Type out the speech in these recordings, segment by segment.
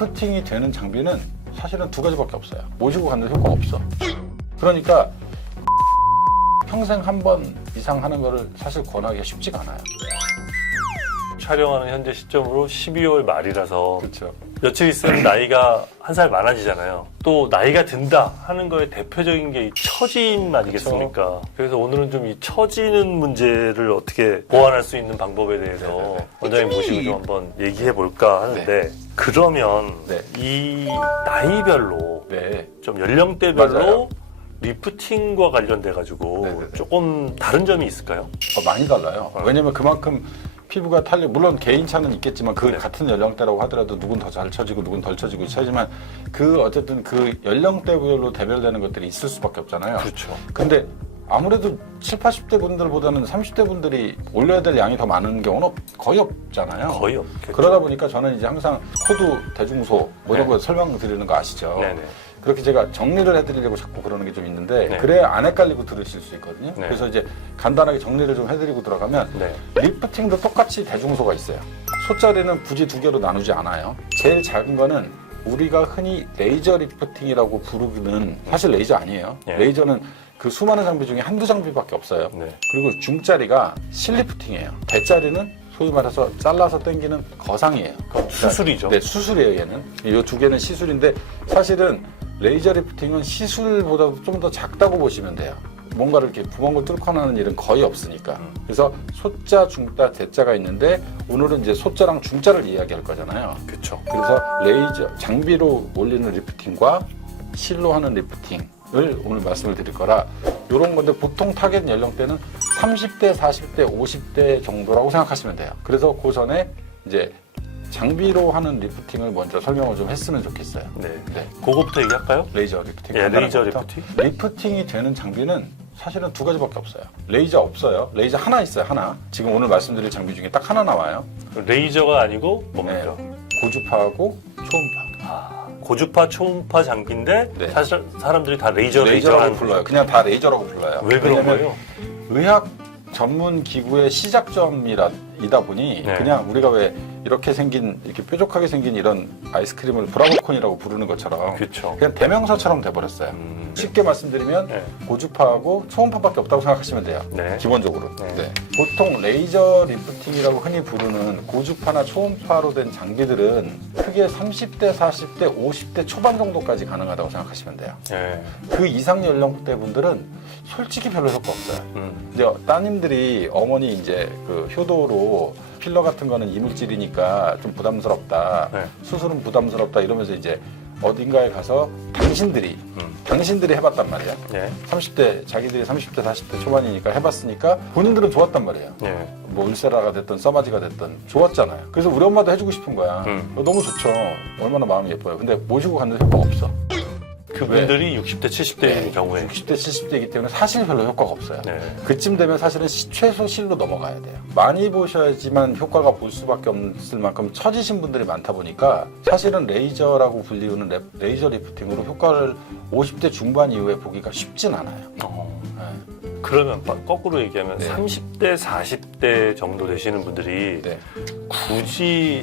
리프팅이 되는 장비는 사실은 두 가지밖에 없어요. 모시고 갖는 효과가 없어. 그러니까 평생 한 번 이상 하는 거를 사실 권하기가 쉽지가 않아요. 촬영하는 현재 시점으로 12월 말이라서 그렇죠. 며칠 있으면 나이가 한 살 많아지잖아요. 또 나이가 든다 하는 거에 대표적인 게 이 처짐 아니겠습니까? 그래서 오늘은 좀 이 처지는 문제를 어떻게 보완할 수 있는 방법에 대해서 네네네. 원장님 모시고 좀 한번 얘기해 볼까 하는데 그러면 네. 이 나이별로 네. 좀 연령대별로 맞아요. 리프팅과 관련돼 가지고 네네네. 조금 다른 점이 있을까요? 많이 달라요. 왜냐면 그만큼 피부가 탄력, 물론 개인차는 있겠지만 그 네. 같은 연령대라고 하더라도 누군 더 잘 처지고 누군 덜 처지고 차지만 그 어쨌든 그 연령대별로 대별되는 것들이 있을 수밖에 없잖아요. 그렇죠. 근데 아무래도 7, 80대 분들보다는 30대 분들이 올려야 될 양이 더 많은 경우는 거의 없잖아요. 거의 없겠죠. 그러다 보니까 저는 이제 항상 코드 대중소 뭐 이런 네. 거 설명드리는 거 아시죠? 네네. 그렇게 제가 정리를 해드리려고 자꾸 그러는 게 좀 있는데 네. 그래야 안 헷갈리고 들으실 수 있거든요. 네. 그래서 이제 간단하게 정리를 좀 해드리고 들어가면 네. 리프팅도 똑같이 대중소가 있어요. 소자리는 굳이 두 개로 나누지 않아요. 제일 작은 거는 우리가 흔히 레이저 리프팅이라고 부르기는 사실 레이저 아니에요. 네. 레이저는 그 수많은 장비 중에 한두 장비밖에 없어요. 네. 그리고 중짜리가 실리프팅이에요. 대짜리는 소위 말해서 잘라서 당기는 거상이에요. 수술이죠. 네, 수술이에요, 얘는. 이 두 개는 시술인데 사실은 레이저 리프팅은 시술보다도 좀 더 작다고 보시면 돼요. 뭔가를 이렇게 구멍을 뚫고 하는 일은 거의 없으니까. 그래서 소자, 중자, 대자가 있는데 오늘은 이제 소자랑 중자를 이야기할 거잖아요. 그렇죠. 그래서 레이저, 장비로 올리는 리프팅과 실로 하는 리프팅을 오늘 말씀을 드릴 거라 이런 건데 보통 타겟 연령대는 30대, 40대, 50대 정도라고 생각하시면 돼요. 그래서 그 전에 이제 장비로 하는 리프팅을 먼저 설명을 좀 했으면 좋겠어요. 네. 네. 그거부터 얘기할까요? 레이저 리프팅. 예, 레이저 간단한 리프팅. 것부터. 리프팅이 되는 장비는 사실은 두 가지밖에 없어요. 레이저 없어요. 레이저 하나 있어요, 하나. 지금 오늘 말씀드릴 장비 중에 딱 하나 나와요. 레이저가 아니고 뭡니까? 고주파하고 초음파. 고주파, 초음파 장비인데 네. 사실 사람들이 다 레이저라고 레이저라고 불러요. 그냥 다 레이저라고 불러요. 왜 그런 왜냐면 거예요? 의학 전문 기구의 시작점이다 보니 네. 그냥 우리가 왜 이렇게 생긴 이렇게 뾰족하게 생긴 이런 아이스크림을 브라보콘이라고 부르는 것처럼 그렇죠. 그냥 대명사처럼 돼버렸어요. 쉽게 말씀드리면 네. 고주파하고 초음파밖에 없다고 생각하시면 돼요. 네. 기본적으로. 네. 네. 보통 레이저 리프팅이라고 흔히 부르는 고주파나 초음파로 된 장비들은 크게 30대, 40대, 50대 초반 정도까지 가능하다고 생각하시면 돼요. 예. 그 이상 연령대 분들은 솔직히 별로 효과 없어요. 이제 따님들이 어머니 이제 그 효도로 필러 같은 거는 이물질이니까 좀 부담스럽다. 네. 수술은 부담스럽다 이러면서 이제 어딘가에 가서 당신들이 해봤단 말이야. 예. 30대 자기들이 30대 40대 초반이니까 해봤으니까 본인들은 좋았단 말이에요. 예. 뭐 울세라가 됐든 써마지가 됐든 좋았잖아요. 그래서 우리 엄마도 해주고 싶은 거야. 너무 좋죠. 얼마나 마음이 예뻐요. 근데 모시고 갔는데 효과가 없어. 그분들이 60대, 70대인 경우에 60대 70대이기 때문에 사실 별로 효과가 없어요. 네. 그쯤 되면 사실은 최소 실로 넘어가야 돼요. 많이 보셔야지만 효과가 볼 수밖에 없을 만큼 처지신 분들이 많다 보니까 사실은 레이저라고 불리우는 레이저 리프팅으로 효과를 50대 중반 이후에 보기가 쉽진 않아요. 네. 그러면 거꾸로 얘기하면 네. 30대, 40대 정도 되시는 분들이 네. 굳이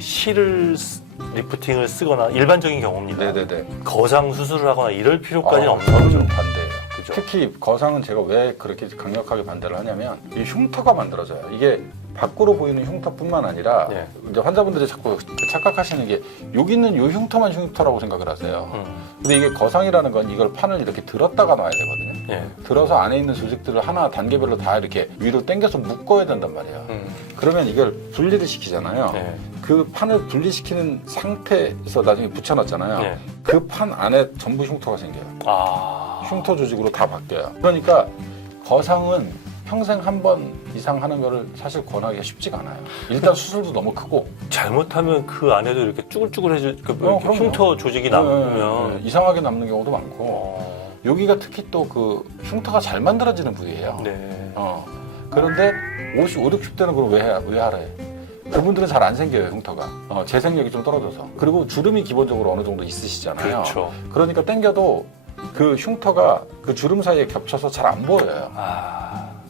리프팅을 쓰거나 일반적인 경우입니다. 네네네. 거상 수술을 하거나 이럴 필요까지는 없는 저는 거죠. 반대예요. 그죠? 특히 거상은 제가 왜 그렇게 강력하게 반대를 하냐면 이 흉터가 만들어져요. 이게 밖으로 보이는 흉터뿐만 아니라 네. 이제 환자분들이 자꾸 착각하시는 게 여기 있는 요 흉터만 흉터라고 생각을 하세요. 근데 이게 거상이라는 건 이걸 판을 이렇게 들었다가 놔야 되거든요. 예. 들어서 안에 있는 조직들을 하나 단계별로 다 이렇게 위로 당겨서 묶어야 된단 말이에요. 그러면 이걸 분리를 시키잖아요. 네. 그 판을 분리시키는 상태에서 나중에 붙여놨잖아요. 네. 그 판 안에 전부 흉터가 생겨요. 흉터 조직으로 다 바뀌어요. 그러니까 거상은 평생 한 번 이상 하는 거를 사실 권하기가 쉽지가 않아요. 일단 수술도 너무 크고 잘못하면 그 안에도 이렇게 쭈글쭈글해질 그럼요. 흉터 조직이 남으면 이상하게 남는 경우도 많고 여기가 특히 또 그 흉터가 잘 만들어지는 부위예요. 네. 그런데 50, 60대는 그걸 왜 하래? 그분들은 잘 안 생겨요, 흉터가. 재생력이 좀 떨어져서. 그리고 주름이 기본적으로 어느 정도 있으시잖아요. 그렇죠. 그러니까 당겨도 그 흉터가 그 주름 사이에 겹쳐서 잘 안 보여요.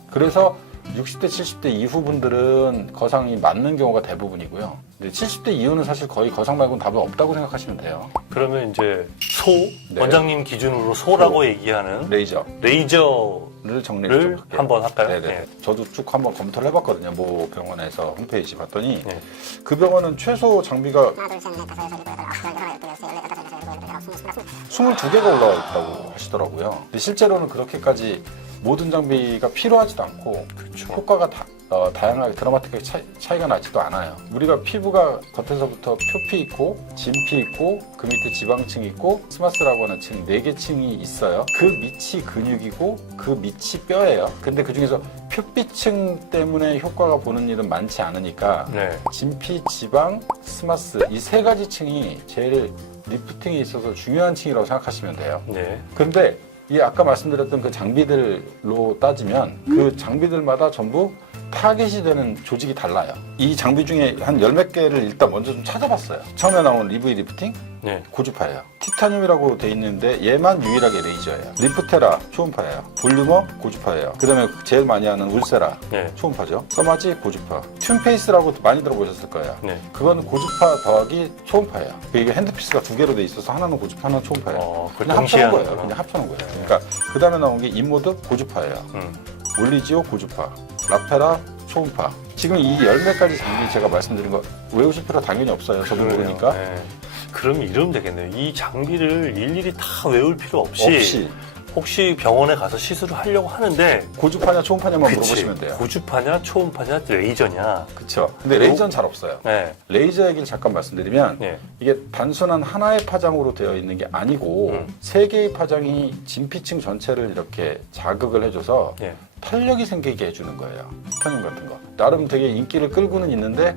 그래서 60대, 70대 이후 분들은 거상이 맞는 경우가 대부분이고요. 근데 70대 이후는 사실 거의 거상 말고는 답은 없다고 생각하시면 돼요. 그러면 이제 소, 네. 원장님 기준으로 소라고 소. 얘기하는 레이저. 레이저 를 정리를 좀 를 할게요. 한번 할까요? 네네. 네. 저도 쭉 한번 검토를 해봤거든요. 모 병원에서 홈페이지 봤더니 네. 그 병원은 최소 장비가 하나, 둘, 셋, 넷, 다섯, 여섯, 일곱, 여덟, 아홉, 열, 열하나, 열둘, 열세, 열네, 열다섯, 열여섯, 일곱, 여덟, 아홉, 스물, 22개가 올라와 있다고 하시더라고요. 근데 실제로는 그렇게까지 모든 장비가 필요하지도 않고 그렇죠. 효과가 다양하게 드라마틱하게 차이가 나지도 않아요. 우리가 피부가 겉에서부터 표피 있고 진피 있고 그 밑에 지방층이 있고 스마스라고 하는 층 4개 층이 있어요. 그 밑이 근육이고 그 밑이 뼈예요. 근데 그 중에서 표피층 때문에 효과가 보는 일은 많지 않으니까 네. 진피, 지방, 스마스 이 3가지 층이 제일 리프팅에 있어서 중요한 층이라고 생각하시면 돼요. 네. 근데 이 아까 말씀드렸던 그 장비들로 따지면 그 장비들마다 전부 타겟이 되는 조직이 달라요. 이 장비 중에 한 10몇 개를 일단 먼저 좀 찾아봤어요. 처음에 나온 리브이 리프팅 네. 고주파예요. 티타늄이라고 돼 있는데 얘만 유일하게 레이저예요. 리프테라 초음파예요. 볼륨어 고주파예요. 그 다음에 제일 많이 하는 울세라 네. 초음파죠. 써마지 고주파. 튠페이스라고 많이 들어보셨을 거예요. 네. 그건 고주파 더하기 초음파예요. 이게 핸드피스가 2개로 돼 있어서 하나는 고주파, 하나는 초음파예요. 그걸 그냥 동시에 합쳐놓은 거예요. 하는구나. 그냥 합쳐놓은 거예요. 그러니까 그 다음에 나온 게 인모드 고주파예요. 올리지오 고주파, 라페라 초음파. 지금 이 10몇 가지 장비 제가 말씀드린 거 외우실 필요 당연히 없어요. 저도 그러네요. 모르니까. 네. 그럼 이러면 되겠네요. 이 장비를 일일이 다 외울 필요 없이, 혹시 병원에 가서 시술을 하려고 하는데 고주파냐 초음파냐만 그치. 물어보시면 돼요. 고주파냐 초음파냐 레이저냐. 그렇죠. 근데 레이저는 잘 없어요. 네. 레이저 얘기를 잠깐 말씀드리면 네. 이게 단순한 하나의 파장으로 되어 있는 게 아니고 3개의 파장이 진피층 전체를 이렇게 자극을 해줘서 네. 탄력이 생기게 해주는 거예요. 티타늄 같은 거. 나름 되게 인기를 끌고는 있는데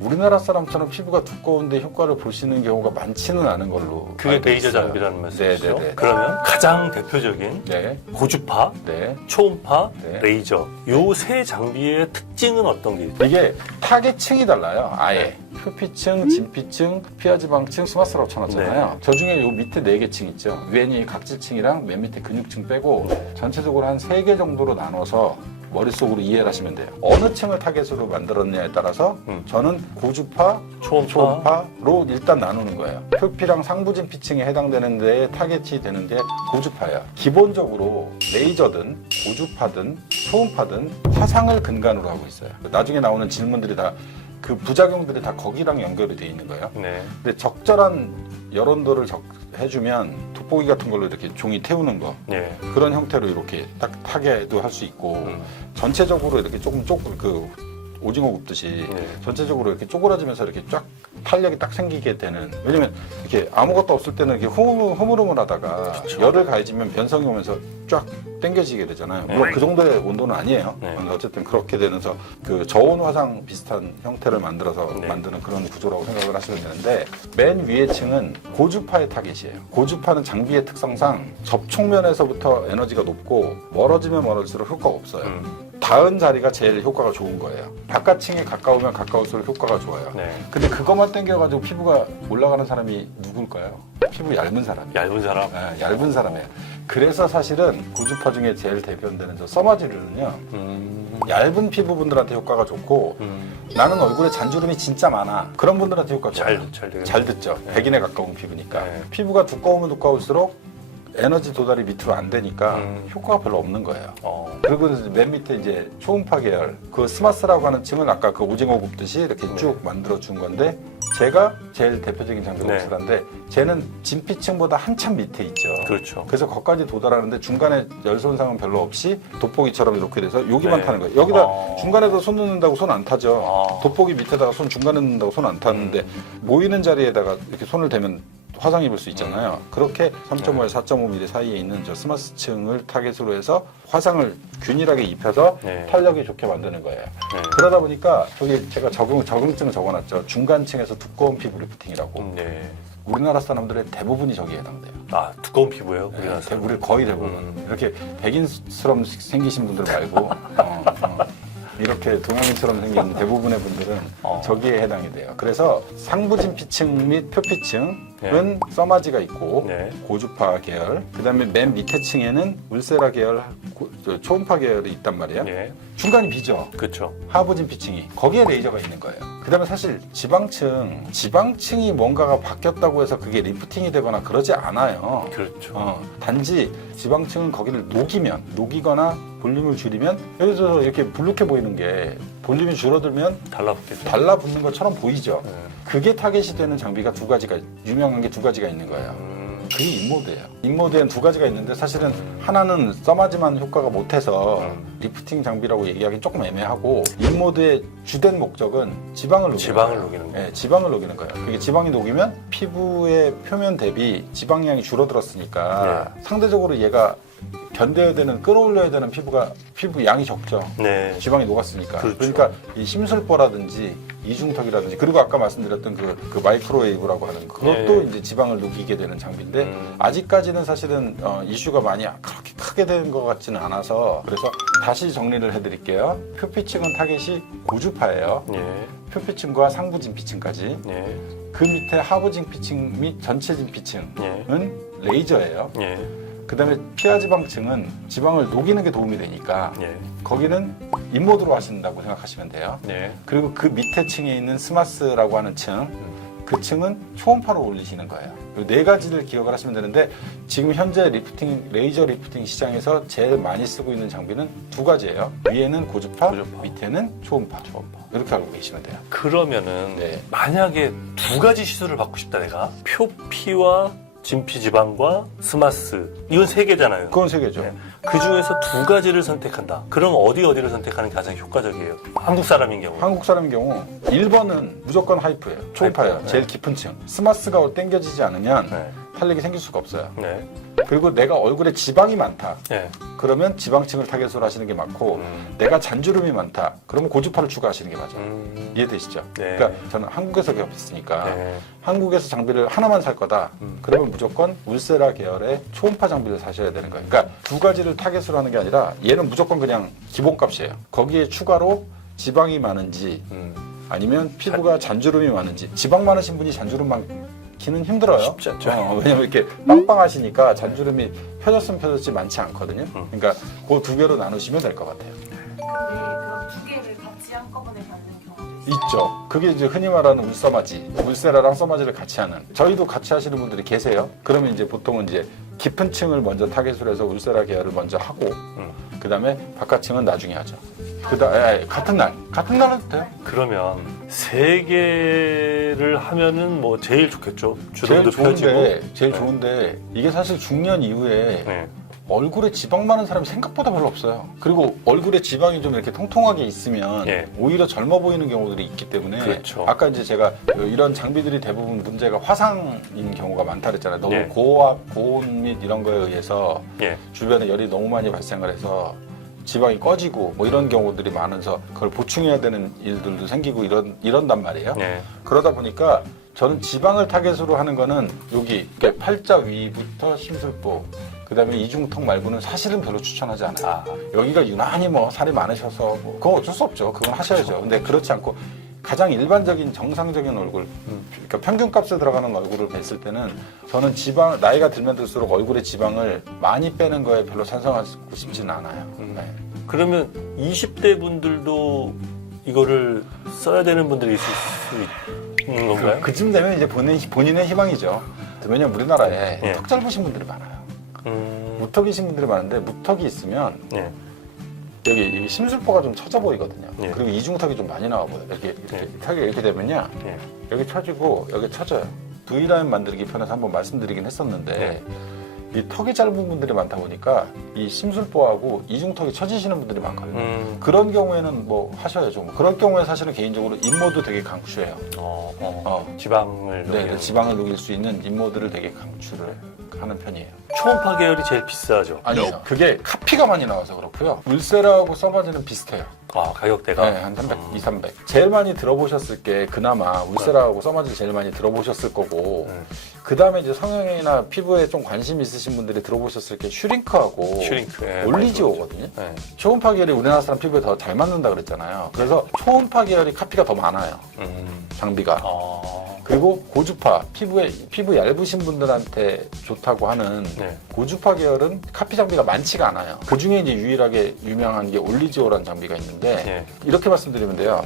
우리나라 사람처럼 피부가 두꺼운데 효과를 보시는 경우가 많지는 않은 걸로 그게 알고 레이저 있어요. 장비라는 말씀이시죠? 네네네. 그러면 가장 대표적인 네, 고주파, 네. 초음파, 네. 레이저 요 세 장비의 특징은 어떤 게 있죠? 이게 타겟층이 달라요. 아예. 표피층, 진피층, 피하지방층, 스마스라고 쳐놨잖아요. 네. 저 중에 요 밑에 4개 층 있죠. 위에 각질층이랑 맨 밑에 근육층 빼고 전체적으로 한 3개 정도로 나눠서 머릿속으로 이해를 하시면 돼요. 어느 층을 타겟으로 만들었느냐에 따라서 저는 고주파, 초음파로 일단 나누는 거예요. 표피랑 상부진피층에 해당되는 데에 타겟이 되는 게 고주파예요. 기본적으로 레이저든 고주파든 초음파든 화상을 근간으로 하고 있어요. 나중에 나오는 질문들이 다 그 부작용들이 다 거기랑 연결이 돼 있는 거예요. 네. 근데 적절한 열온도를 해주면 돋보기 같은 걸로 이렇게 종이 태우는 거 네. 그런 형태로 이렇게 딱 타게도 할 수 있고 전체적으로 이렇게 조금 오징어 굽듯이 네. 전체적으로 이렇게 쪼그라지면서 이렇게 쫙 탄력이 딱 생기게 되는. 왜냐면 이렇게 아무것도 없을 때는 이렇게 흐물흐물하다가 열을 가해지면 변성이 오면서 쫙 당겨지게 되잖아요. 물론 그 정도의 온도는 아니에요. 네. 어쨌든 그렇게 되면서 그 저온 화상 비슷한 형태를 만들어서 네. 만드는 그런 구조라고 생각을 하시면 되는데 맨 위에 층은 고주파의 타겟이에요. 고주파는 장비의 특성상 접촉면에서부터 에너지가 높고 멀어지면 멀어질수록 효과가 없어요. 닿은 자리가 제일 효과가 좋은 거예요. 바깥층에 가까우면 가까울수록 효과가 좋아요. 네. 근데 그것만 당겨가지고 피부가 올라가는 사람이 누굴까요? 피부 얇은 사람이에요. 얇은 사람. 네, 얇은 사람이에요. 그래서 사실은 고주파 중에 제일 대표되는 저 써마지를는요, 얇은 피부분들한테 효과가 좋고, 나는 얼굴에 잔주름이 진짜 많아. 그런 분들한테 효과가 좋아요. 잘 되겠네요. 잘 듣죠. 백인에 가까운 피부니까. 네. 피부가 두꺼우면 두꺼울수록 에너지 도달이 밑으로 안 되니까 효과가 별로 없는 거예요. 그리고 맨 밑에 이제 초음파 계열, 그 스마스라고 하는 층은 아까 그 오징어 굽듯이 이렇게 쭉 만들어 준 건데, 제가 제일 대표적인 장비가 네. 울세라인데, 쟤는 진피층보다 한참 밑에 있죠. 그렇죠. 그래서 거기까지 도달하는데 중간에 열 손상은 별로 없이 돋보기처럼 이렇게 돼서 여기만 네. 타는 거예요. 여기다 중간에도 손 넣는다고 손 안 타죠. 아. 돋보기 밑에다가 손 중간에 넣는다고 손 안 타는데 모이는 자리에다가 이렇게 손을 대면 화상 입을 수 있잖아요. 그렇게 3.5에서 4.5mm 사이에 있는 저 스마스층을 타겟으로 해서 화상을 균일하게 입혀서 네. 탄력이 좋게 만드는 거예요. 네. 그러다 보니까 저기 제가 적응증 적어놨죠. 중간층에서 두꺼운 피부 리프팅이라고. 네. 우리나라 사람들의 대부분이 저기에 해당돼요. 아, 두꺼운 피부예요? 우리나라 사람. 우리 거의 대부분 이렇게 백인처럼 생기신 분들 말고 이렇게 동양인처럼 생긴 대부분의 분들은 저기에 해당이 돼요. 그래서 상부진피층 및 표피층 은 써마지가 있고 네. 고주파 계열, 그다음에 맨 밑에 층에는 울세라 계열, 초음파 계열이 있단 말이에요. 예. 중간이 비죠. 그렇죠. 하부진 피층이 거기에 레이저가 있는 거예요. 그다음에 사실 지방층이 뭔가가 바뀌었다고 해서 그게 리프팅이 되거나 그러지 않아요. 그렇죠. 단지 지방층은 거기를 녹이거나 볼륨을 줄이면 예를 들어서 이렇게 불룩해 보이는 게 볼륨이 줄어들면 달라붙겠죠. 달라붙는 것처럼 보이죠. 네. 그게 타겟이 되는 장비가 유명한 게 두 가지가 있는 거예요. 그게 인모드예요. 인모드엔 두 가지가 있는데 사실은 하나는 써마지만 효과가 못해서 리프팅 장비라고 얘기하기 조금 애매하고, 인모드의 주된 목적은 지방을 녹이는 거예요. 네, 지방을 녹이는 거예요. 그게 지방이 녹이면 피부의 표면 대비 지방량이 줄어들었으니까 상대적으로 얘가 견뎌야 되는, 끌어올려야 되는 피부 양이 적죠. 네. 지방이 녹았으니까. 그렇죠. 그러니까 이 심술보라든지 이중턱이라든지, 그리고 아까 말씀드렸던 그 마이크로웨이브라고 하는 그것도 네. 이제 지방을 녹이게 되는 장비인데 아직까지는 사실은 이슈가 많이 그렇게 크게 된 것 같지는 않아서, 그래서 다시 정리를 해드릴게요. 표피층은 타겟이 고주파예요. 예. 표피층과 상부진 피층까지. 예. 그 밑에 하부진 피층 및 전체진 피층은 예. 레이저예요. 예. 그 다음에 피하지방층은 지방을 녹이는 게 도움이 되니까 예. 거기는 인모드로 하신다고 생각하시면 돼요. 예. 그리고 그 밑에 층에 있는 스마스라고 하는 층, 그 층은 초음파로 올리시는 거예요. 이 네 가지를 기억을 하시면 되는데, 지금 현재 레이저 리프팅 시장에서 제일 많이 쓰고 있는 장비는 두 가지예요. 위에는 고주파, 밑에는 초음파. 이렇게 알고 계시면 돼요. 그러면은 네. 만약에 두 가지 시술을 받고 싶다, 내가 표피와 진피 지방과 스마스, 이건 세 개잖아요. 그건 세 개죠. 네. 그 중에서 두 가지를 선택한다. 그럼 어디를 선택하는 게 가장 효과적이에요? 한국 사람인 경우. 한국 사람인 경우 1번은 무조건 하이프예요. 초음파예요. 하이프. 제일 깊은 층. 스마스가 땡겨지지 않으면 네. 탄력이 생길 수가 없어요. 네. 그리고 내가 얼굴에 지방이 많다. 네. 그러면 지방층을 타겟으로 하시는 게 맞고, 내가 잔주름이 많다. 그러면 고주파를 추가하시는 게 맞아요. 이해되시죠? 네. 그러니까 저는 한국에서 배웠으니까 네. 한국에서 장비를 하나만 살 거다. 그러면 무조건 울세라 계열의 초음파 장비를 사셔야 되는 거예요. 그러니까 두 가지를 타겟으로 하는 게 아니라 얘는 무조건 그냥 기본값이에요. 거기에 추가로 지방이 많은지 아니면 피부가 잔주름이 많은지. 지방 많으신 분이 잔주름 많기는 힘들어요. 쉽지 않죠. 왜냐면 이렇게 빵빵하시니까 잔주름이 펴졌으면 펴졌지 많지 않거든요. 그러니까 그 두 개로 나누시면 될 것 같아요. 그럼 두 개를 같이 한꺼번에 받는 경우도 있어요? 있죠. 그게 이제 흔히 말하는 울서마지, 울세라랑 써마지를 같이 하는. 저희도 같이 하시는 분들이 계세요. 그러면 이제 보통은 이제 깊은 층을 먼저 타겟으로 해서 울세라 계열을 먼저 하고, 그 다음에 바깥층은 나중에 하죠. 같은 날 해도 돼요. 그러면 세 개를 하면은 뭐 제일 좋겠죠. 제일 주름도 펴지고. 제일 좋은데 이게 사실 중년 이후에 네. 얼굴에 지방 많은 사람이 생각보다 별로 없어요. 그리고 얼굴에 지방이 좀 이렇게 통통하게 있으면 예. 오히려 젊어 보이는 경우들이 있기 때문에, 그렇죠. 아까 이제 제가 이런 장비들이 대부분 문제가 화상인 경우가 많다 그랬잖아요. 너무 예. 고온 및 이런 거에 의해서 예. 주변에 열이 너무 많이 발생을 해서 지방이 꺼지고 뭐 이런 경우들이 많아서 그걸 보충해야 되는 일들도 생기고 이런단 말이에요. 예. 그러다 보니까 저는 지방을 타겟으로 하는 거는 여기 이렇게 팔자 위부터 심술보, 그다음에 이중턱 말고는 사실은 별로 추천하지 않아요. 여기가 유난히 뭐 살이 많으셔서 뭐 그건 어쩔 수 없죠. 그건 하셔야죠. 근데 그렇지 않고 가장 일반적인 정상적인 얼굴, 그러니까 평균값에 들어가는 얼굴을 뵀을 때는 저는 나이가 들면 들수록 얼굴에 지방을 많이 빼는 거에 별로 찬성하고 싶지는 않아요. 네. 그러면 20대 분들도 이거를 써야 되는 분들이 있을 수 있는 건가요? 그쯤 되면 이제 본인의 희망이죠. 왜냐면 우리나라에 예. 턱 짧으신 분들이 많아요. 무턱이신 분들이 많은데, 무턱이 있으면 예. 여기 심술보가 좀 처져 보이거든요. 예. 그리고 이중턱이 좀 많이 나와 보여요. 이렇게 예. 턱이 이렇게 되면요, 예. 여기 처지고 여기 처져요. V라인 만들기 편해서 한번 말씀드리긴 했었는데, 이 턱이 짧은 분들이 많다 보니까 이 심술보하고 이중턱이 처지시는 분들이 많거든요. 그런 경우에는 뭐 하셔야죠. 그런 경우에 사실은 개인적으로 인모드 되게 강추해요. 지방을 네, 녹이는. 지방을 녹일 수 있는 인모드를 되게 강추를 하는 편이에요. 초음파 계열이 제일 비싸죠. 아니요, 그게 카피가 많이 나와서 그렇고요. 울세라하고 써마지는 비슷해요. 아, 가격대가? 네, 한 300, 200, 300. 제일 많이 들어보셨을 게 그나마 울세라하고 써마지 제일 많이 들어보셨을 거고, 그 다음에 이제 성형이나 피부에 좀 관심 있으신 분들이 들어보셨을 게 슈링크하고 슈링크. 예, 올리지오거든요. 네. 초음파 계열이 우리나라 사람 피부에 더 잘 맞는다 그랬잖아요. 그래서 초음파 계열이 카피가 더 많아요. 장비가. 그리고 고주파, 피부 얇으신 분들한테 좋다고 하는 네. 고주파 계열은 카피 장비가 많지가 않아요. 그 중에 이제 유일하게 유명한 게 올리지오라는 장비가 있는데 네. 이렇게 말씀드리면 돼요.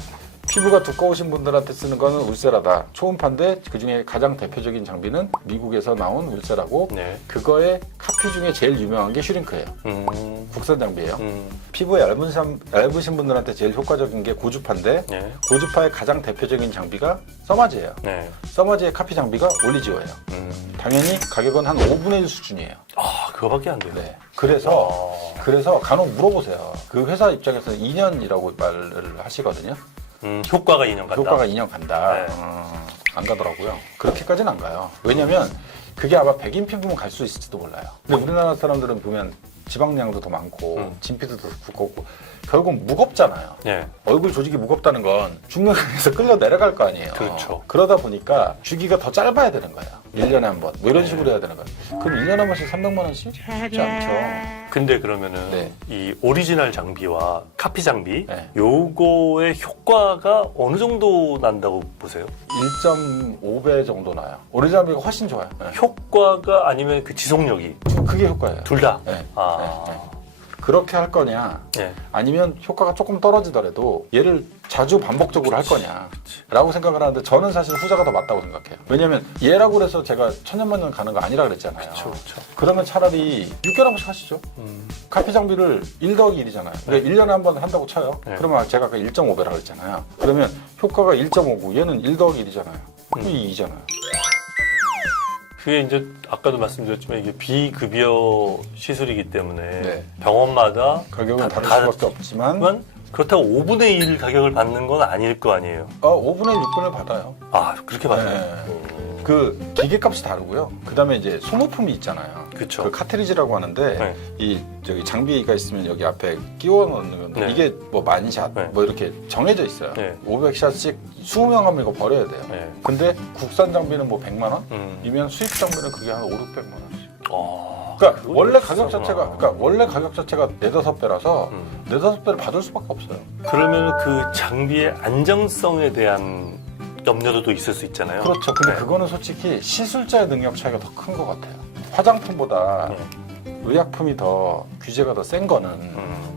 피부가 두꺼우신 분들한테 쓰는 거는 울세라다. 초음파인데 그 중에 가장 대표적인 장비는 미국에서 나온 울세라고 네. 그거의 카피 중에 제일 유명한 게 슈링크예요. 국산 장비예요. 피부가 얇으신 분들한테 제일 효과적인 게 고주파인데 네. 고주파의 가장 대표적인 장비가 써마지예요. 네. 써마지의 카피 장비가 올리지오예요. 당연히 가격은 한 5분의 1 수준이에요. 아, 그거밖에 안 돼요. 네. 그래서 간혹 물어보세요. 그 회사 입장에서는 2년이라고 말을 하시거든요. 효과가 2년 간다. 효과가 2년 간다. 네. 안 가더라고요. 그렇게까지는 안 가요. 왜냐면 그게 아마 백인 피부면 갈 수 있을지도 몰라요. 근데 우리나라 사람들은 보면 지방량도 더 많고 진피도 더 두껍고 결국 무겁잖아요. 네. 얼굴 조직이 무겁다는 건 중력에서 끌려 내려갈 거 아니에요. 그렇죠. 그러다 보니까 주기가 더 짧아야 되는 거예요. 1년에 한 번. 뭐 이런 식으로 해야 되는 거예요. 그럼 1년에 한 번씩 300만 원씩? 쉽지 않죠. 근데 그러면은 네. 이 오리지널 장비와 카피 장비 네. 요거의 효과가 어느 정도 난다고 보세요? 1.5배 정도 나요. 오리지널 장비가 훨씬 좋아요. 네. 효과가 아니면 그 지속력이 그게 효과예요. 둘 다. 네. 아. 네. 네. 그렇게 할 거냐 네. 아니면 효과가 조금 떨어지더라도 얘를 자주 반복적으로 할 거냐 라고 생각을 하는데 저는 사실 후자가 더 맞다고 생각해요. 왜냐면 얘라고 그래서 제가 천년만년 가는 거 아니라 그랬잖아요. 그렇죠. 그러면 차라리 6개월에 한 번씩 하시죠. 카피 장비를 1+1이잖아요. 그러니까 1년에 한 번 한다고 쳐요. 네. 그러면 제가 아까 1.5배라고 했잖아요. 그러면 효과가 1.5고 얘는 1+1이잖아요. 그럼 2잖아요. 그게 이제 아까도 말씀드렸지만 이게 비급여 시술이기 때문에 네. 병원마다 가격은 다를 수밖에 없지만 하지만 그렇다고 5분의 1 가격을 받는 건 아닐 거 아니에요. 5분의 6분을 받아요. 아, 그렇게 받아요? 네. 그 기계값이 다르고요. 그다음에 이제 소모품이 있잖아요. 그쵸. 그 카트리지라고 하는데 네. 이 저기 장비가 있으면 여기 앞에 끼워 넣는 건데 네. 이게 뭐 만샷 네. 뭐 이렇게 정해져 있어요. 네. 500샷씩 20명 하면 이거 버려야 돼요. 네. 근데 국산 장비는 뭐 100만 원? 음. 이면 수입 장비는 그게 한 5, 600만 원씩. 아, 그러니까 그거 원래 비싸구나. 원래 가격 자체가 4-5배라서 4-5배를 받을 수밖에 없어요. 그러면 그 장비의 안정성에 대한 염려도 또 있을 수 있잖아요. 그렇죠. 근데 네. 그거는 솔직히 시술자의 능력 차이가 더 큰 것 같아요. 화장품보다 의약품이 더 규제가 더 센 거는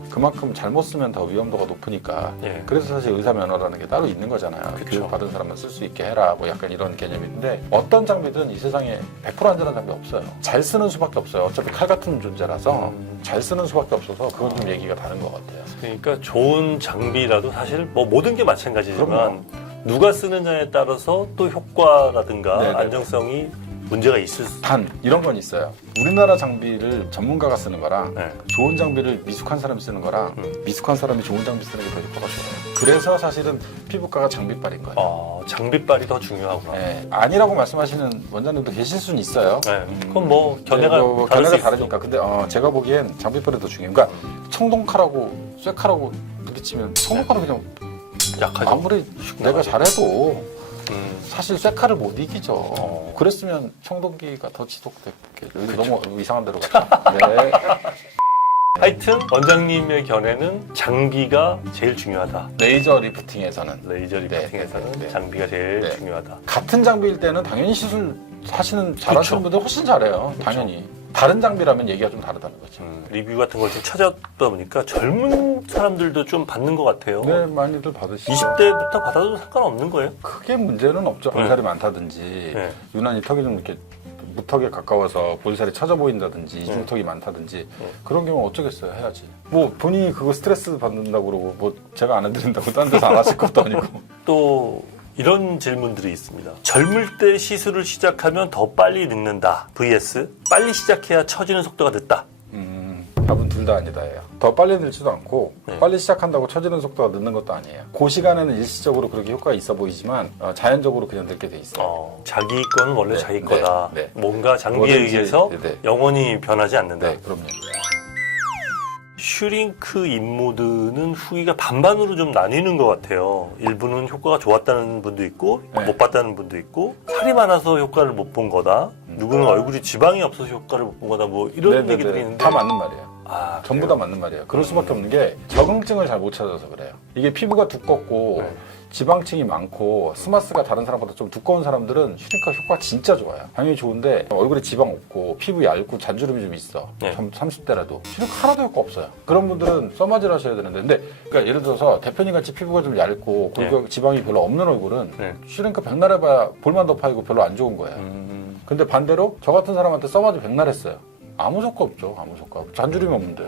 그만큼 잘못 쓰면 더 위험도가 높으니까 예. 그래서 사실 의사 면허라는 게 따로 있는 거잖아요. 그쵸. 교육 받은 사람만 쓸 수 있게 해라 뭐 약간 이런 개념인데 어떤 장비든 이 세상에 100% 안전한 장비 없어요. 잘 쓰는 수밖에 없어요. 어차피 칼 같은 존재라서 잘 쓰는 수밖에 없어서 그건 좀 얘기가 다른 것 같아요. 그러니까 좋은 장비라도 사실 뭐 모든 게 마찬가지지만 그럼요. 누가 쓰느냐에 따라서 또 효과라든가 네네. 안정성이 문제가 있을 수. 단 이런 건 있어요. 우리나라 장비를 전문가가 쓰는 거랑 네. 좋은 장비를 미숙한 사람이 쓰는 거랑 미숙한 사람이 좋은 장비 쓰는 게 더 효과가 좋아요. 그래서 사실은 피부과가 장비빨인 거예요. 장비빨이 더 중요하구나. 네, 아니라고 말씀하시는 원장님도 계실 수는 있어요. 네. 그건 뭐 견해가 네, 뭐 다를 수 견해가 있으니까. 다르니까. 근데 제가 보기엔 장비빨이 더 중요해요. 그러니까 청동칼하고 쇠칼하고 부딪히면 청동칼은 그냥 약하죠. 아무리 내가 잘해도 음. 사실 쇠칼을 못 이기죠. 그랬으면 청동기가 더 지속됐게 너무 이상한 데로 갔다. 네. 하여튼 원장님의 견해는 장비가 제일 중요하다. 레이저 리프팅에서는 레이저 리프팅에서는 네. 장비가 제일 네. 중요하다. 같은 장비일 때는 당연히 시술 하시는 잘하시는 그쵸. 분들 훨씬 잘해요. 당연히. 다른 장비라면 얘기가 좀 다르다는 거죠. 리뷰 같은 걸 좀 찾아보다 보니까 젊은 사람들도 좀 받는 것 같아요. 네, 많이들 받으시죠. 20대부터 받아도 상관없는 거예요? 크게 문제는 없죠. 볼살이 많다든지 네. 유난히 턱이 좀 이렇게 무턱에 가까워서 볼살이 처져 보인다든지 이중턱이 많다든지 그런 경우는 어쩌겠어요. 해야지. 뭐 본인이 그거 스트레스 받는다고 그러고 뭐 제가 안 해드린다고 딴 데서 안 하실 것도 아니고. 또 이런 질문들이 있습니다. 젊을 때 시술을 시작하면 더 빨리 늙는다. vs 빨리 시작해야 처지는 속도가 늦다. 답은 둘 다 아니다예요. 더 빨리 늘지도 않고 네. 빨리 시작한다고 처지는 속도가 늦는 것도 아니에요. 그 시간에는 일시적으로 그렇게 효과가 있어 보이지만 자연적으로 그냥 늙게 돼 있어요. 자기 거는 원래 네, 자기 네, 거다. 네. 뭔가 장비에 뭐든지, 의해서 네, 네. 영원히 변하지 않는다. 네, 그럼요. 슈링크 인모드는 후기가 반반으로 좀 나뉘는 것 같아요. 일부는 효과가 좋았다는 분도 있고 네. 못 봤다는 분도 있고 살이 많아서 효과를 못 본 거다. 누구는 얼굴이 지방이 없어서 효과를 못 본 거다. 뭐 이런 네네네. 얘기들이 있는데 다 맞는 말이에요. 전부 그래요? 다 맞는 말이에요. 그럴 수밖에 없는 게 적응증을 잘 못 찾아서 그래요. 이게 피부가 두껍고 네. 지방층이 많고 스마스가 다른 사람보다 좀 두꺼운 사람들은 슈링크 효과 진짜 좋아요. 당연히 좋은데 얼굴에 지방 없고 피부 얇고 잔주름이 좀 있어. 네. 30대라도 슈링크 하나도 효과 없어요. 그런 분들은 써마질 하셔야 되는데 근데 그러니까 예를 들어서 대표님 같이 피부가 좀 얇고 골격 지방이 별로 없는 얼굴은 네. 슈링크 백날 해봐야 볼만 더 파이고 별로 안 좋은 거예요. 근데 반대로 저 같은 사람한테 써마질 백날 했어요. 아무 효과 없죠. 아무 효과. 잔주름이 없는데.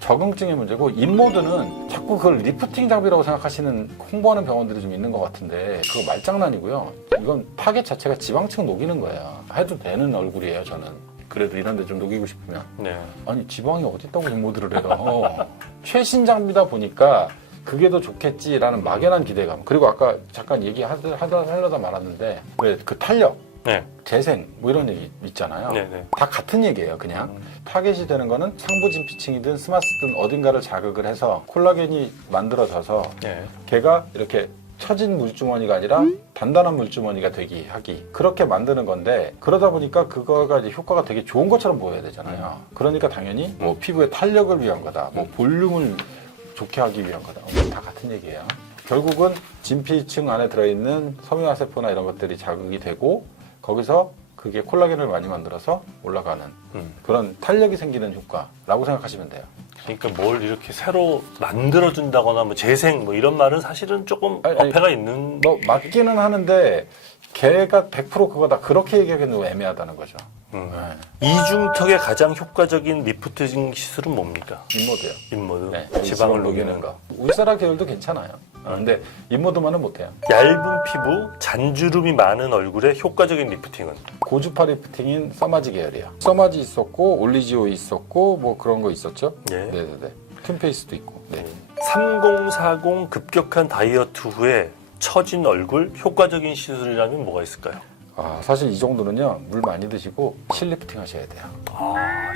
적응증의 문제고 인모드는 자꾸 그걸 리프팅 장비라고 생각하시는 홍보하는 병원들이 좀 있는 것 같은데 그거 말장난이고요. 이건 타겟 자체가 지방층 녹이는 거예요. 해도 되는 얼굴이에요. 저는. 그래도 이런 데 좀 녹이고 싶으면. 네. 아니 지방이 어디 있다고 인모드를 해요. 최신 장비다 보니까 그게 더 좋겠지라는 막연한 기대감. 그리고 아까 잠깐 얘기하려다 말았는데 왜 그 탄력 네. 재생 뭐 이런 얘기 있잖아요. 네네. 다 같은 얘기예요. 그냥 타겟이 되는 거는 상부진피층이든 스마스든 어딘가를 자극을 해서 콜라겐이 만들어져서 네. 걔가 이렇게 처진 물주머니가 아니라 단단한 물주머니가 되기 하기 그렇게 만드는 건데 그러다 보니까 그거가 이제 효과가 되게 좋은 것처럼 보여야 되잖아요. 그러니까 당연히 뭐 피부의 탄력을 위한 거다, 뭐 볼륨을 좋게 하기 위한 거다. 다 같은 얘기예요. 결국은 진피층 안에 들어있는 섬유화세포나 이런 것들이 자극이 되고 거기서 그게 콜라겐을 많이 만들어서 올라가는 그런 탄력이 생기는 효과라고 생각하시면 돼요. 그러니까 뭘 이렇게 새로 만들어준다거나 뭐 재생 뭐 이런 말은 사실은 조금 어폐가 있는. 뭐 맞기는 하는데 걔가 100% 그거다 그렇게 얘기하기는 좀 애매하다는 거죠. 네. 이중턱의 가장 효과적인 리프팅 시술은 뭡니까? 인모드요. 인모드. 네. 지방을 녹이는 거. 울사라 계열도 괜찮아요. 근데 인모드만은 못해요. 얇은 피부, 잔주름이 많은 얼굴에 효과적인 리프팅은? 고주파 리프팅인 써마지 계열이에요. 써마지 있었고 올리지오 있었고 뭐 그런 거 있었죠. 예. 네네네. 튠페이스도 있고. 네. 3040 급격한 다이어트 후에 처진 얼굴 효과적인 시술이라면 뭐가 있을까요? 아, 사실 이 정도는요 물 많이 드시고 실리프팅 하셔야 돼요.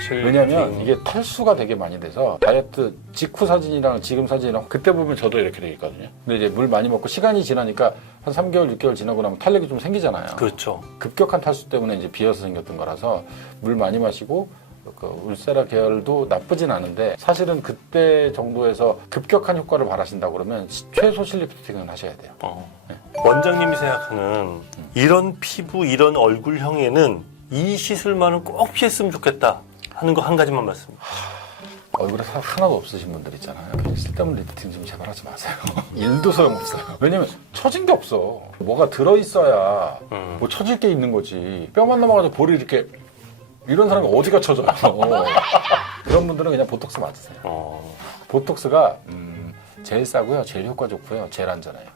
실리프팅. 왜냐면 이게 탈수가 되게 많이 돼서 다이어트 직후 사진이랑 지금 사진이랑 그때 보면 저도 이렇게 돼 있거든요. 근데 이제 물 많이 먹고 시간이 지나니까 한 3개월, 6개월 지나고 나면 탄력이 좀 생기잖아요. 그렇죠. 급격한 탈수 때문에 이제 비어서 생겼던 거라서 물 많이 마시고 그 울세라 계열도 나쁘진 않은데 사실은 그때 정도에서 급격한 효과를 바라신다고 그러면 최소 실리프팅은 하셔야 돼요. 원장님이 생각하는 이런 피부, 이런 얼굴형에는 이 시술만은 꼭 피했으면 좋겠다 하는 거 한 가지만 말씀. 얼굴에 살 하나도 없으신 분들 있잖아요. 쓸데없는 리프팅 좀 제발 하지 마세요. 일도 소용없어요. 왜냐면 처진 게 없어. 뭐가 들어있어야 뭐 처질 게 있는 거지. 뼈만 넘어가서 볼이 이렇게 이런 사람이 어디가 처져요. 그런 분들은 그냥 보톡스 맞으세요. 보톡스가 제일 싸고요. 제일 효과 좋고요. 제일 안전해요.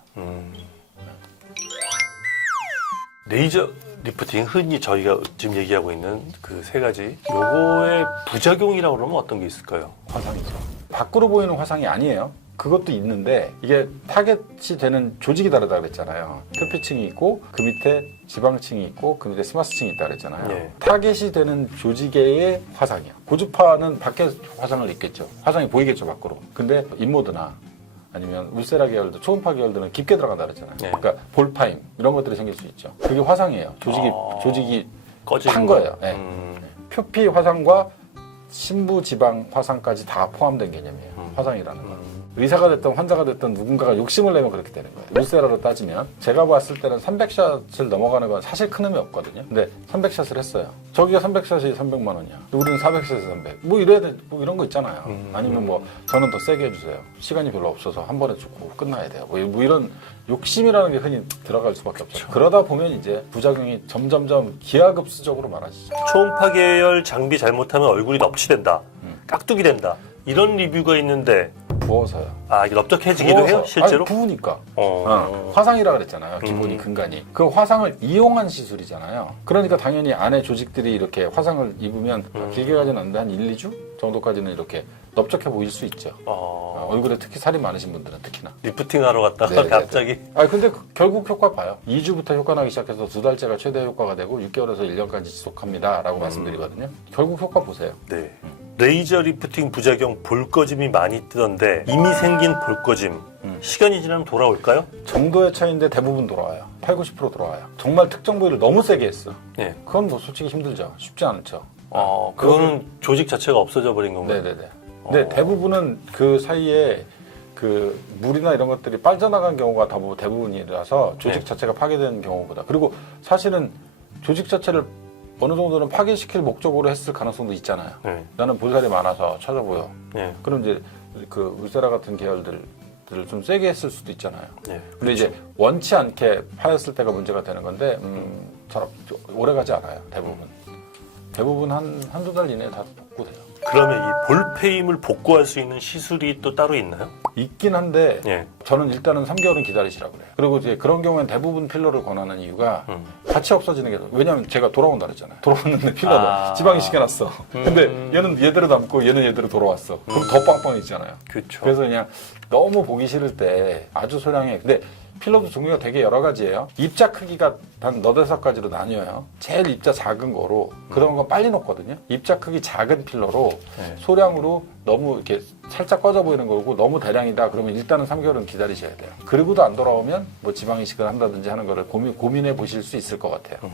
레이저 리프팅 흔히 저희가 지금 얘기하고 있는 그 세 가지 요거의 부작용이라고 그러면 어떤 게 있을까요? 화상이죠. 밖으로 보이는 화상이 아니에요. 그것도 있는데 이게 타겟이 되는 조직이 다르다 그랬잖아요. 표피층이 있고 그 밑에 지방층이 있고 그 밑에 스마스층이 있다 그랬잖아요. 네. 타겟이 되는 조직의 화상이요. 고주파는 밖에 화상을 입겠죠. 화상이 보이겠죠 밖으로. 근데 인모드나 아니면 울세라 계열도 초음파 계열들은 깊게 들어간다 그랬잖아요. 네. 그러니까 볼파임 이런 것들이 생길 수 있죠. 그게 화상이에요. 조직이 꺼지는 탄 거예요. 네. 표피 화상과 심부 지방 화상까지 다 포함된 개념이에요. 화상이라는 건. 의사가 됐든 환자가 됐든 누군가가 욕심을 내면 그렇게 되는 거예요. 울세라로 따지면 제가 봤을 때는 300샷을 넘어가는 건 사실 큰 의미 없거든요. 근데 300샷을 했어요. 저기가 300샷이 300만 원이야. 우리는 400샷에 300. 뭐 이래야 돼. 뭐 이런 거 있잖아요. 아니면 뭐 저는 더 세게 해주세요. 시간이 별로 없어서 한 번에 죽고 끝나야 돼요. 뭐 이런 욕심이라는 게 흔히 들어갈 수밖에 없죠. 그러다 보면 이제 부작용이 점점점 기하급수적으로 많아지죠. 초음파 계열 장비 잘못하면 얼굴이 넙치된다, 깍두기 된다 이런 리뷰가 있는데 부어서요. 아 이게 넓적해지기도 해요 실제로? 아니, 부으니까. 화상이라 그랬잖아요. 기본이 근간이. 그 화상을 이용한 시술이잖아요. 그러니까 당연히 안에 조직들이 이렇게 화상을 입으면 길게 가지는 않는데 한 1, 2주 정도까지는 이렇게 넓적해 보일 수 있죠. 얼굴에 특히 살이 많으신 분들은 특히나. 리프팅 하러 갔다가 네네네. 갑자기 근데 결국 효과 봐요. 2주부터 효과 나기 시작해서 2달째가 최대 효과가 되고 6개월에서 1년까지 지속합니다. 라고 말씀드리거든요. 결국 효과 보세요. 네. 레이저 리프팅 부작용 볼꺼짐이 많이 뜨던데 이미 생긴 볼꺼짐 시간이 지나면 돌아올까요? 정도의 차이인데 대부분 돌아와요. 8, 90% 돌아와요. 정말 특정 부위를 너무 세게 했어. 네. 그건 뭐 솔직히 힘들죠. 쉽지 않죠. 그거는 조직 자체가 없어져 버린 건가요? 네네네. 근데 대부분은 그 사이에 그 물이나 이런 것들이 빠져나간 경우가 대부분이라서 조직 네. 자체가 파괴되는 경우보다. 그리고 사실은 조직 자체를 어느 정도는 파괴시킬 목적으로 했을 가능성도 있잖아요. 네. 나는 볼살이 많아서 쳐져 보여. 네. 그럼 이제 그 울세라 같은 계열들을 좀 세게 했을 수도 있잖아요. 네. 근데 이제 원치 않게 파였을 때가 문제가 되는 건데 잘 오래 가지 않아요. 대부분 한두 달 이내에 다 복구돼요. 그러면 이 볼페임을 복구할 수 있는 시술이 또 따로 있나요? 있긴 한데 예. 저는 일단은 3개월은 기다리시라고 그래요. 그리고 이제 그런 경우엔 대부분 필러를 권하는 이유가 같이 없어지는 게 왜냐면 제가 돌아온다 그랬잖아요. 돌아왔는데 필러를 지방이 시켜놨어. 근데 얘는 얘대로 남고 얘는 얘대로 돌아왔어. 그럼 더 빵빵해지잖아요. 그렇죠. 그래서 그냥 너무 보기 싫을 때 아주 소량의 근데 필러도 종류가 되게 여러 가지예요. 입자 크기가 단 너댓 가지로 나뉘어요. 제일 입자 작은 거로 그런 건 빨리 녹거든요. 입자 크기 작은 필러로 네. 소량으로 너무 이렇게 살짝 꺼져 보이는 거고 너무 대량이다 그러면 일단은 3개월은 기다리셔야 돼요. 그리고도 안 돌아오면 뭐 지방 이식을 한다든지 하는 거를 고민해 보실 수 있을 것 같아요.